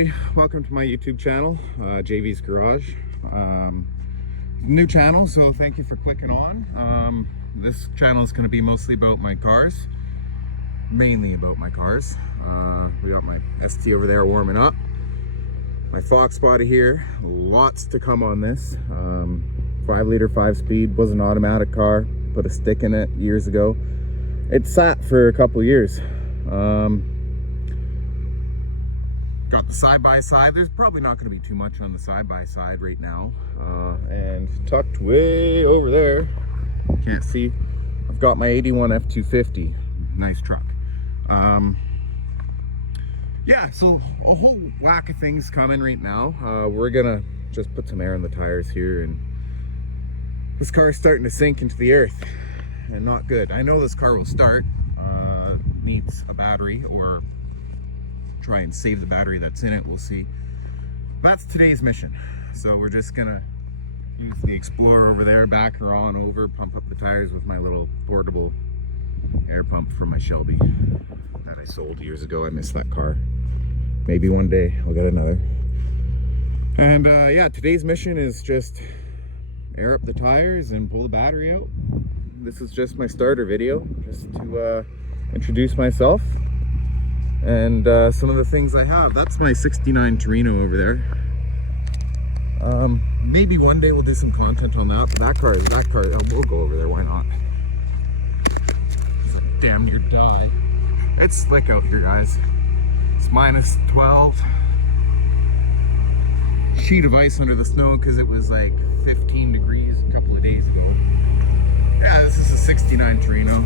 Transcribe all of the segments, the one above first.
everybody, welcome to my YouTube channel, Javies Garage. New channel, so thank you for clicking on. This channel is going to be mostly about my cars, mainly about my cars. We got my ST over there warming up, my Fox body here, lots to come on this. 5-liter 5-speed, was an automatic car, put a stick in it years ago. It sat for a couple years. Got the side-by-side. There's probably not going to be too much on the side-by-side right now. And tucked way over there, can't see, I've got my 81 F250. Nice truck. Yeah, so a whole whack of things coming right now. We're gonna just put some air on the tires here, and this car is starting to sink into the earth, and not good. I know this car will start. Needs a battery, or try and save the battery that's in it, we'll see. That's today's mission. So we're just gonna use the Explorer over there, back her on over, pump up the tires with my little portable air pump from my Shelby that I sold years ago. I missed that car. Maybe one day I'll get another. And yeah, today's mission is just air up the tires and pull the battery out. This is just my starter video, just to introduce myself and some of the things I have. That's my 69 Torino over there. Maybe one day we'll do some content on that, but that car, we'll go over there, why not? It's a damn near die. It's slick out here, guys. It's -12. Sheet of ice under the snow because it was like 15 degrees a couple of days ago. Yeah, this is a 69 Torino.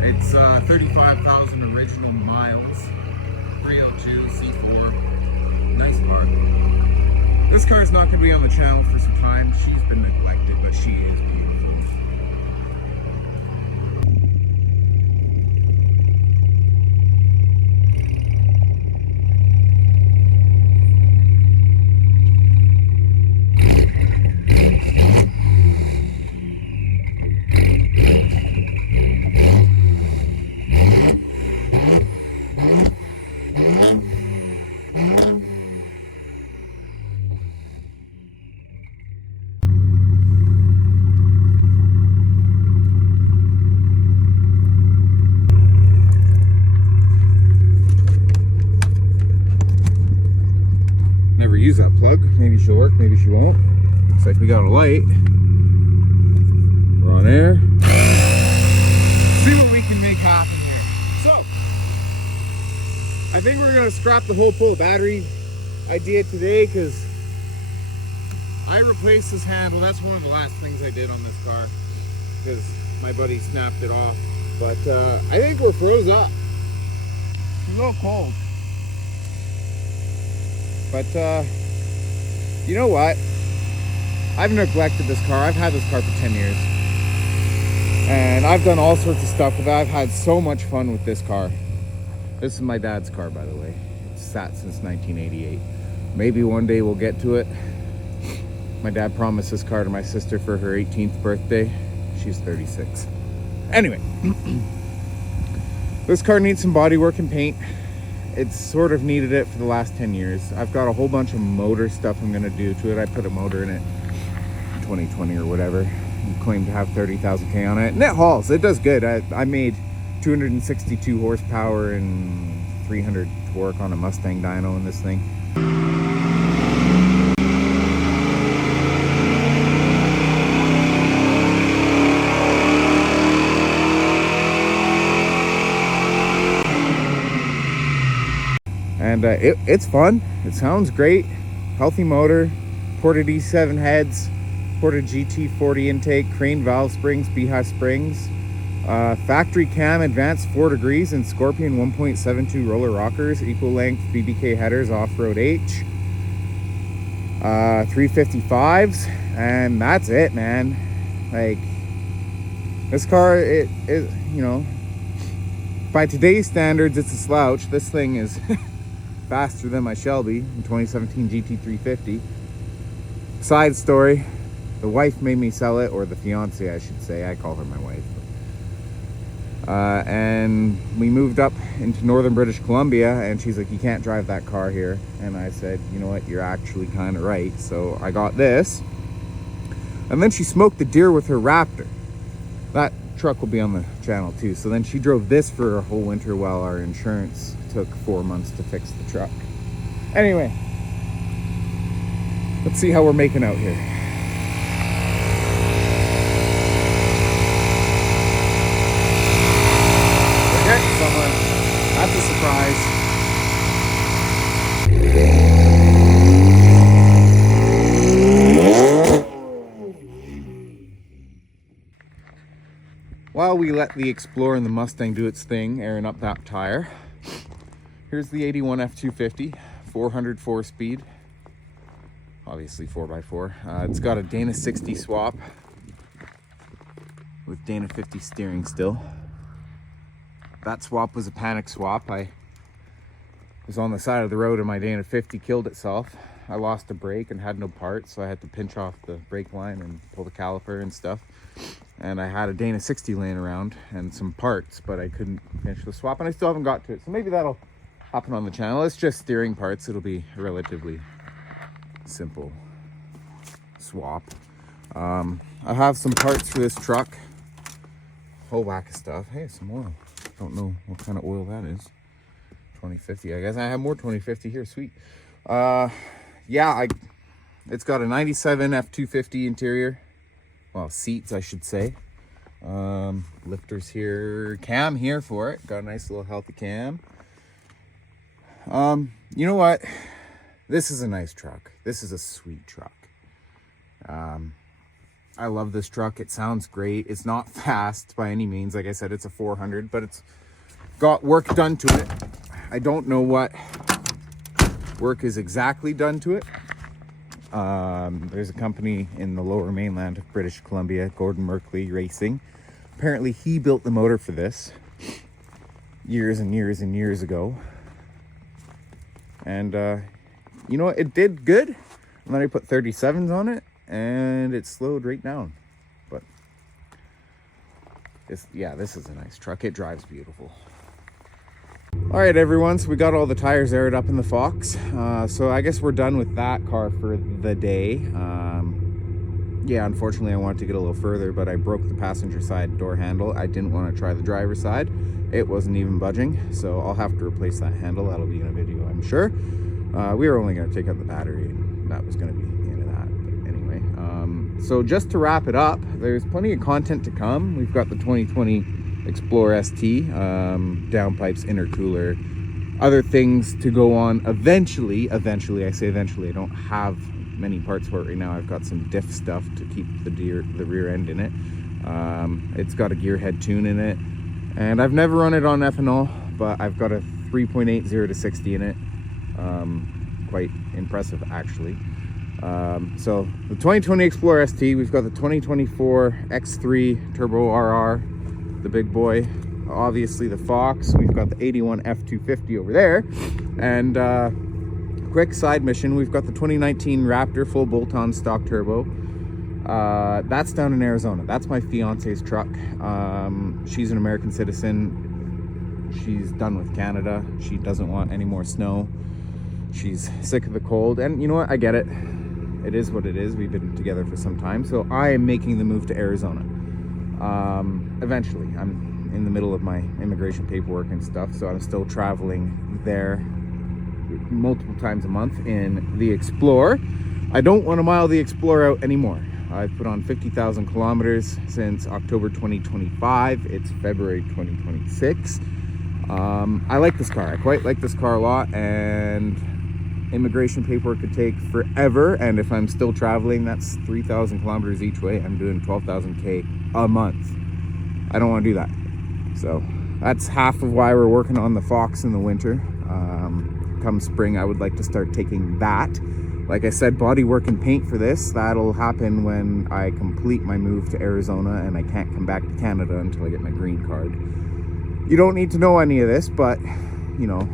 It's 35,000 original miles, 302 C4, nice car. This car is not going to be on the channel for some time. She's been neglected, but she is beautiful. Never use that plug. Maybe she'll work, maybe she won't. Looks like we got a light. We're on air. See what we can make happen here. So, I think we're gonna scrap the whole pull battery idea today, because I replaced this handle. That's one of the last things I did on this car, because my buddy snapped it off. But I think we're froze up. It's a little cold. But you know what? I've neglected this car. I've had this car for 10 years. And I've done all sorts of stuff with it. I've had so much fun with this car. This is my dad's car, by the way. It's sat since 1988. Maybe one day we'll get to it. My dad promised this car to my sister for her 18th birthday. She's 36. Anyway, this car needs some body work and paint. It's sort of needed it for the last 10 years. I've got a whole bunch of motor stuff I'm gonna do to it. I put a motor in it in 2020 or whatever. You claim to have 30,000 K on it. And it hauls, it does good. I made 262 horsepower and 300 torque on a Mustang dyno in this thing. And it's fun. It sounds great. Healthy motor, ported E7 heads, ported GT40 intake, crane valve springs, beehive springs, factory cam advanced 4 degrees and Scorpion 1.72 roller rockers, equal length BBK headers, off-road H, 355s, and that's it, man. Like, this car, it you know, by today's standards, it's a slouch. This thing is faster than my Shelby in 2017 GT350. Side story, the wife made me sell it, or the fiance I should say. I call her my wife. And we moved up into northern British Columbia, and she's like, you can't drive that car here. And I said, you know what, you're actually kind of right. So I got this. And then she smoked the deer with her Raptor. That truck will be on the channel too. So then she drove this for a whole winter while our insurance took 4 months to fix the truck. Anyway, let's see how we're making out here. Forget someone. That's a surprise. While we let the Explorer and the Mustang do its thing, airing up that tire, here's the 81 F250, 404 speed, obviously 4x4. It's got a Dana 60 swap with Dana 50 steering still. That swap was a panic swap. I was on the side of the road and my Dana 50 killed itself. I lost a brake and had no parts, so I had to pinch off the brake line and pull the caliper and stuff. And I had a Dana 60 laying around and some parts, but I couldn't finish the swap, and I still haven't got to it. So maybe that'll happen on the channel. It's just steering parts. It'll be a relatively simple swap. I have some parts for this truck. Whole whack of stuff. Hey, some oil. Don't know what kind of oil that is. 2050, I guess. I have more 2050 here. Sweet. Yeah, it's got a 97 F250 interior. Well, seats, I should say. Lifters here, cam here for it. Got a nice little healthy cam. You know what? This is a nice truck. This is a sweet truck. I love this truck. It sounds great. It's not fast by any means. Like I said, it's a 400, but it's got work done to it. I don't know what work is exactly done to it. There's a company in the lower mainland of British Columbia, Gordon Merkley Racing. Apparently he built the motor for this years and years and years ago. And you know what? It did good. And then I put 37s on it and it slowed right down. But yeah, this is a nice truck. It drives beautiful. All right, everyone, so we got all the tires aired up in the Fox. So I guess we're done with that car for the day. Yeah, unfortunately, I wanted to get a little further, but I broke the passenger side door handle. I didn't want to try the driver's side. It wasn't even budging, so I'll have to replace that handle. That'll be in a video, I'm sure. We were only going to take out the battery, and that was going to be the end of that. But anyway, so just to wrap it up, there's plenty of content to come. We've got the 2020 Explorer ST, downpipes, intercooler, other things to go on eventually. I say eventually. I don't have many parts for it right now. I've got some diff stuff to keep the rear end in it. It's got a gearhead tune in it, and I've never run it on ethanol, but I've got a 3.8 0 to 60 in it. Quite impressive, actually. So the 2020 Explorer ST, we've got the 2024 X3 Turbo RR, the big boy, obviously the Fox. We've got the 81 F250 over there, and quick side mission, we've got the 2019 Raptor full bolt-on stock turbo. That's down in Arizona. That's my fiance's truck. She's an American citizen. She's done with Canada. She doesn't want any more snow. She's sick of the cold, and you know what, I get it. It is what it is. We've been together for some time, so I am making the move to Arizona. Eventually. I'm in the middle of my immigration paperwork and stuff, so I'm still traveling there multiple times a month in the Explorer. I don't want to mile the Explorer out anymore. I've put on 50,000 kilometers since October 2025. It's February 2026. I like this car. I quite like this car a lot, and immigration paperwork could take forever, and if I'm still traveling, that's 3,000 kilometers each way. I'm doing 12,000 K a month. I don't want to do that. So that's half of why we're working on the Fox in the winter. Come spring, I would like to start taking that. Like I said, body work and paint for this. That'll happen when I complete my move to Arizona, and I can't come back to Canada until I get my green card. You don't need to know any of this, but you know,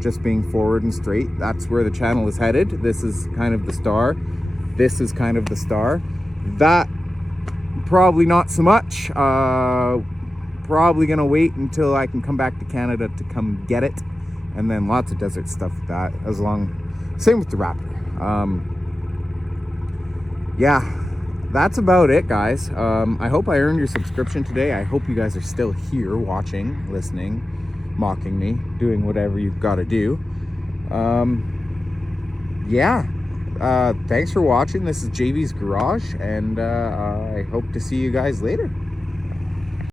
just being forward and straight, that's where the channel is headed. This is kind of the star. This is kind of the star. That probably not so much. probably gonna wait until I can come back to Canada to come get it, and then lots of desert stuff with that. Same with the Raptor. Yeah, that's about it, guys. I hope I earned your subscription today. I hope you guys are still here watching, listening, mocking me, doing whatever you've got to do. Yeah, thanks for watching. This is Javies Garage, and I hope to see you guys later.